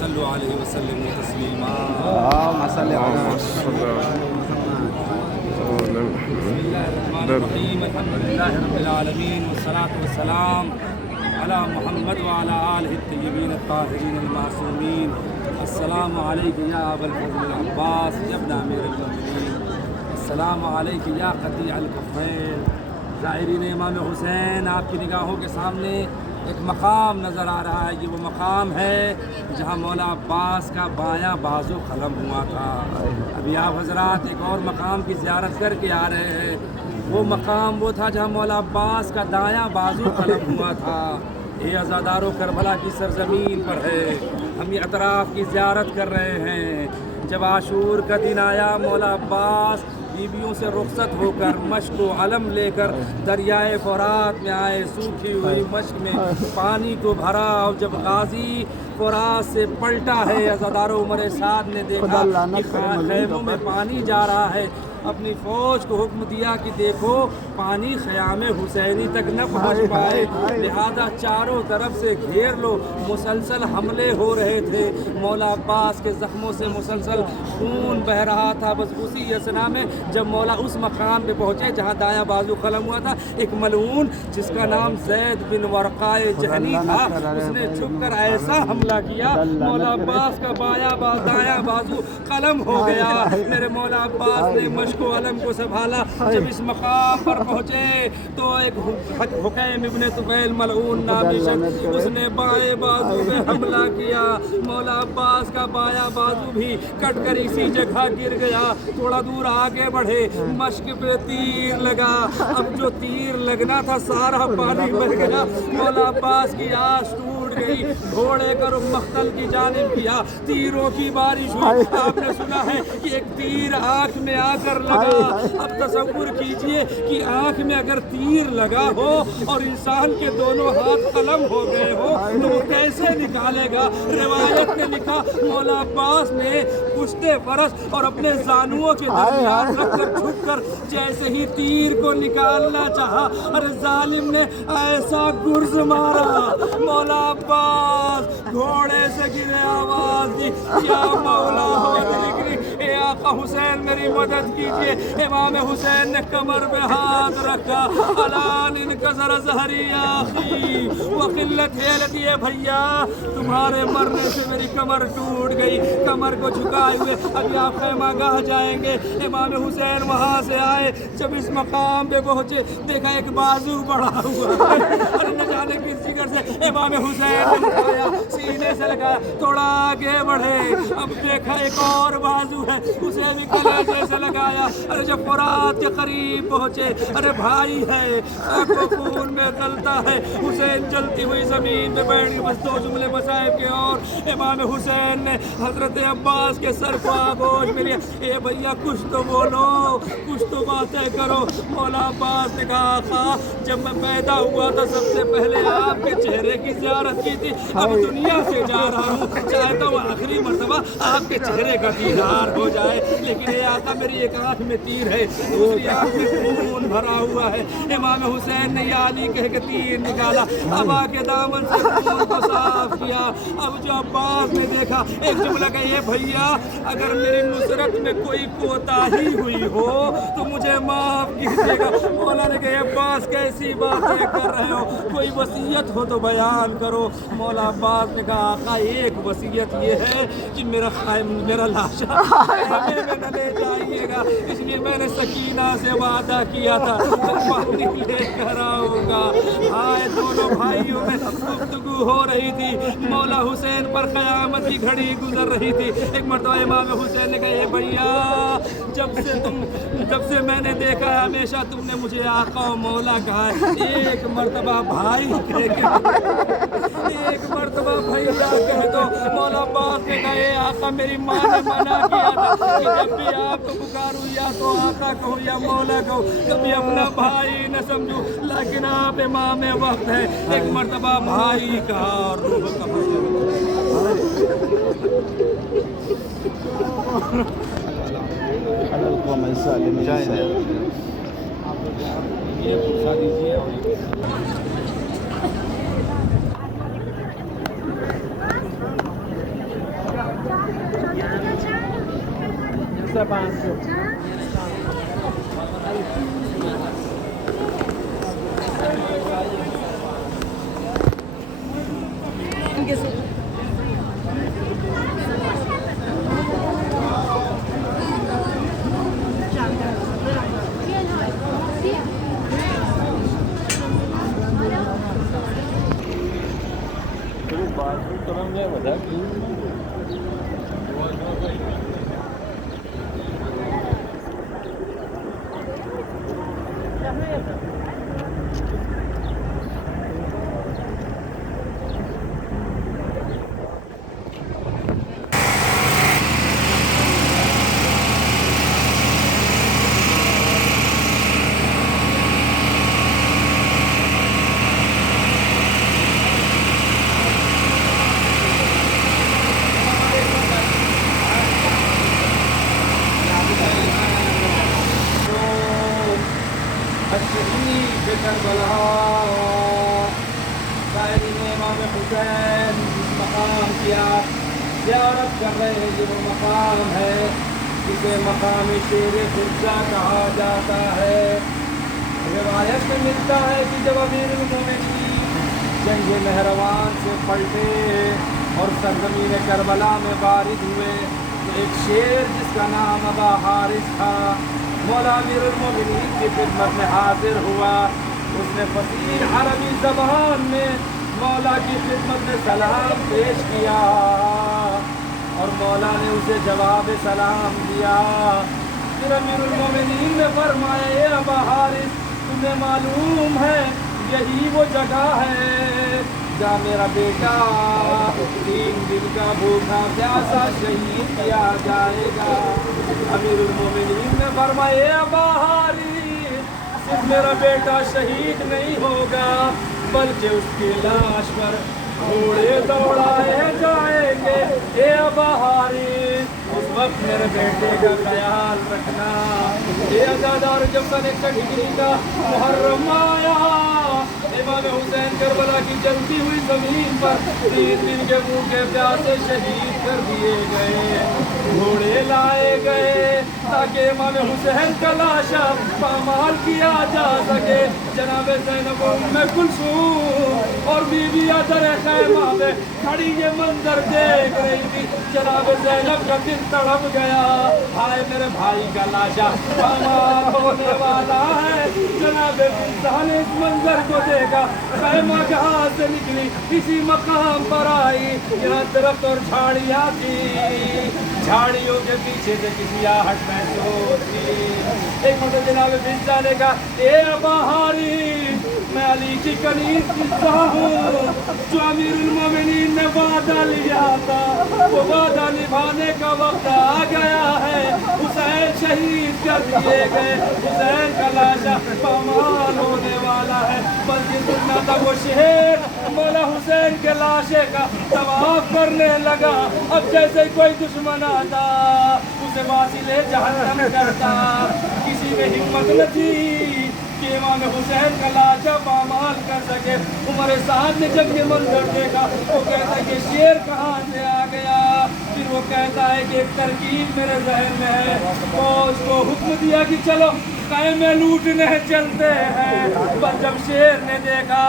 صلوا علیہ وسلم تسلیما اللهم صل على بسم اللہ الرحمن الرحیم الحمد للہ رب العالمین والصلاة والسلام علی محمد وعلی آلہ الطیبین الطاہرین المعصومین السلام علیکم یا ابا الفضل العباس یا ابن امیر المؤمنین السلام علیکم یا قطیع الکفین زائرین امام حسین آپ کی نگاہوں کے سامنے ایک مقام نظر آ رہا ہے. یہ وہ مقام ہے جہاں مولا عباس کا بایاں بازو قلم ہوا تھا. ابھی آپ حضرات ایک اور مقام کی زیارت کر کے آ رہے ہیں. وہ مقام وہ تھا جہاں مولا عباس کا دایاں بازو قلم ہوا تھا. یہ عزادارو کربلا کی سرزمین پر ہے. ہم یہ اطراف کی زیارت کر رہے ہیں. جب عاشور کا دن آیا مولا عباس بیویوں سے رخصت ہو کر مشک و علم لے کر دریائے فرات میں آئے. سوکھی ہوئی مشک میں پانی کو بھرا اور جب غازی فرات سے پلٹا ہے عزادارو عمر سعد نے دیکھا کہ خیموں میں پانی جا رہا ہے. اپنی فوج کو حکم دیا کہ دیکھو پانی خیام حسینی تک نہ پہنچ پائے، لہذا چاروں طرف سے گھیر لو. مسلسل حملے ہو رہے تھے. مولا عباس کے زخموں سے مسلسل خون بہہ رہا تھا. بس اسی اثنا میں جب مولا اس مقام پہ پہنچے جہاں دایاں بازو قلم ہوا تھا، ایک ملعون جس کا نام زید بن ورقاء جہنی تھا، اس نے چھپ کر ایسا حملہ کیا مولا عباس کا دایاں بازو قلم ہو گیا. میرے مولا عباس نے مشک و علم کو سنبھالا. جب اس مقام پر پہنچے تو ایک حکیم ابن طفیل ملعون نامی شخص اس نے بائیں بازو پہ حملہ کیا. مولا عباس کا بایاں بازو بھی کٹ کر اسی جگہ گر گیا. تھوڑا دور آگے بڑھے، مشک پہ تیر لگا. اب جو تیر لگنا تھا سارا پانی بھر گیا. مولا عباس کی آس ٹوٹ گئی. گھوڑے کا رخ مقتل کی جانب کیا. تیروں کی بارش ہوئی. آپ نے سنا ہے کہ ایک تیر آنکھ میں آ کر لگا. اب تصور کیجئے کہ آنکھ میں اگر تیر لگا ہو اور انسان کے دونوں ہاتھ قلم ہو گئے ہو تو وہ کیسے نکالے گا؟ روایت نے لکھا مولا عباس نے پشتے فرس اور اپنے زانوؤں کے درمیان رکھ کر جھک کر جیسے ہی تیر کو نکالنا چاہا، ارے ظالم نے ایسا گرز مارا. مولا عباس گھوڑے سے گرے، آواز دی یا مولا ہو دلگری، اے آقا حسین میری مدد کیجئے. امام حسین نے کمر پہ ہاتھ رکھا. الان انکسر ظہری یا اخی وقلت حیلتی، ہے بھیا تمہارے مرنے سے میری کمر ٹوٹ گئی. کمر کو جھکائے ہوئے ابھی آپ خیمہ گاہ جائیں گے. امام حسین وہاں سے آئے. جب اس مقام پہ پہنچے دیکھا ایک بازو بڑھا ہوا ہے. اور نہ جانے کس جگر سے امام حسین نے اٹھایا، سینے سے لگایا. تھوڑا آگے بڑھے، اب دیکھا ایک اور بازو ہے، اسے بھی کلیجے سے لگایا. ارے جب فرات کے قریب پہنچے، ارے بھائی ہے، آنکھ و خون میں غلطہ ہے. حسین جلتی ہوئی زمین پہ بیٹھ کے بس دو جملے مصائب کے اور امام حسین نے حضرت عباس کے سر کو آغوش میں لیا. اے بھیا کچھ تو بولو، کچھ تو باتیں کرو. مولا عباس نے کہا آقا جب میں پیدا ہوا تھا سب سے پہلے آپ کے چہرے کی زیارت کی تھی. اب دنیا سے جا رہا ہوں، چاہتا ہوں آخری مرتبہ آپ کے چہرے کا دیدار ہو جائے. لیکن اے آقا میری ایک آنکھ میں تیر ہے، دوسری آنکھ میں خون بھرا ہوا ہے. امام حسین نے یا علی کہہ کے تیر نکالا، ابا کے دامن سے خون کو صاف کیا. اب جو عباس نے دیکھا ایک جملہ کہ یہ بھیا اگر میری نصرت میں کوئی کوتاہی ہوئی ہو تو مجھے معاف کیجیے گا. مولا نے کہا عباس کیسی باتیں کر رہے ہو، کوئی وصیت ہو تو بیان کرو. مولا عباس نے کہا آقا ایک وصیت یہ ہے کہ میرا لاشا خیمے میں نہ لے جائیے گا، اس لیے میں نے سکینہ سے وعدہ کیا تھا پانی لے کر آؤں گا. ہائے دونوں بھائیوں میں گفتگو ہو رہی تھی. مولا حسین پر قیامت کی گھڑی گزر رہی تھی. ایک مرتبہ امام حسین نے کہا اے بھیا جب سے میں نے دیکھا ہے ہمیشہ تم نے مجھے آقا و مولا کہا ہے. ایک مرتبہ بھائی کہہ کے ایک مرتبہ بھیا کہہ دو. مولا عباس نے کہا اے آقا میری ماں نے منع کیا تھا کہ جب بھی آپ کو پکاروں یا تو آقا کہوں یا مولا کہوں، کبھی اپنا بھائی نہ سمجھوں. لیکن آپ امام وقت ہے. ایک مرتبہ بھائی کہا اور روح یہ پوچھا دیجیے. الشهيد بكربلاء قائدین امام حسین جس مقام کی آپ زیارت کر رہے ہیں یہ وہ مقام ہے جسے مقام شیر خرجہ کہا جاتا ہے۔ روایت میں ملتا ہے کہ جب امیر المومنین جنگ مہروان سے پلٹے اور سرزمین کربلا میں وارد ہوئے تو ایک شیر جس کا نام ابا حارث تھا مولا امیر المومنین کی خدمت میں حاضر ہوا۔ اس نے فصیح عربی زبان میں مولا کی خدمت میں سلام پیش کیا اور مولا نے اسے جواب سلام دیا۔ پھر امیر المومنین نے فرمایا اے ابا حارث تمہیں معلوم ہے یہی وہ جگہ ہے جہاں میرا بیٹا 3 دن کا بھوکا پیاسا شہید کیا جائے گا۔ امیر المومنین نے فرمایا اے ابا حارث صرف میرا بیٹا شہید نہیں ہوگا بلکہ اس کی لاش پر گھوڑے دوڑائے جائیں گے۔ اے ابا حارث اس وقت میرے بیٹے کا خیال رکھنا۔ اے عزادار جب سن 61 ہجری کا محرم آیا امام حسین کربلا کی جلتی ہوئی زمین پر 3 دن کے بھوکے پیاسے شہید کر دیے گئے۔ گھوڑے لائے گئے تاکہ امام حسین کا لاشا پامال کیا جا سکے۔ جناب زینب ام کلثوم اور بی بی در خیمہ میں کھڑی یہ منظر دیکھ رہی تھی۔ جناب زینب کا دل تڑپ گیا، ہائے میرے بھائی کا لاشا پامال ہونے والا ہے۔ جناب فضہ نے اس منظر کو دیکھا، خیمہ کہاں سے نکلی اسی مقام پر آئی، یہاں درخت اور جھاڑیاں تھی، جھاڑیوں کے پیچھے سے کسی آہٹ محسوس تھی۔ ایک مرتبہ جناب فضہ نے کہا اے ابا حارث میں علی کی کنیز فضہ ہوں جو امیر المومنین نے وعدہ لیا تھا، وہ وعدہ نبھانے کا وقت آ گیا ہے۔ حسین شہید کر دیے گئے، حسین کا لاشا پامال ہونے والا ہے۔ بلکہ سننا تھا وہ شہر مولا حسین کے لاشے کا طواف کرنے لگا، اب جیسے کوئی دشمن آتا اسے واصل جہنم کرتا۔ کسی میں ہمت نہ تھی کہ امام حسین کا لاشا پامال کر سکے۔ عمر سعد نے جب یہ منظر دیکھا وہ کہتا ہے کہ شیر کہاں سے آ گیا؟ پھر وہ کہتا ہے کہ ایک ترکیب میرے ذہن میں ہے، فوج کو حکم دیا کہ چلو خیمے لوٹنے چلتے ہیں۔ پر جب شیر نے دیکھا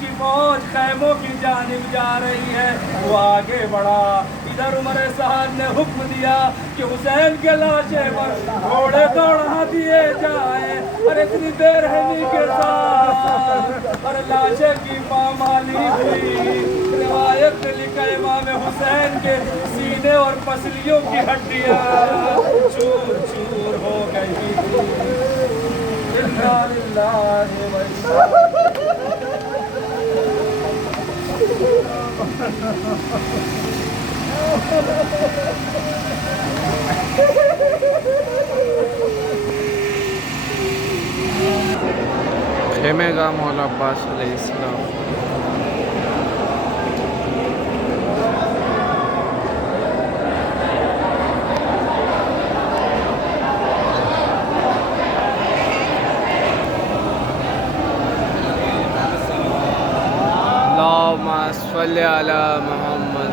کہ فوج خیموں کی جانب جا رہی ہے وہ آگے بڑھا۔ ادھر عمر سعد نے حکم دیا کہ حسین کے لاشے پر گھوڑے دوڑا دیے جائیں، اور اتنی بے رحمی کے ساتھ اور لاشے کی پامالی ہوئی۔ روایت میں لکھا امام حسین کے سینے اور پسلیوں کی ہڈیاں چور چور ہو گئی۔ انا للہ و خیمے کا مولا عباس علیہ السلام۔ اللہم صلی علی محمد۔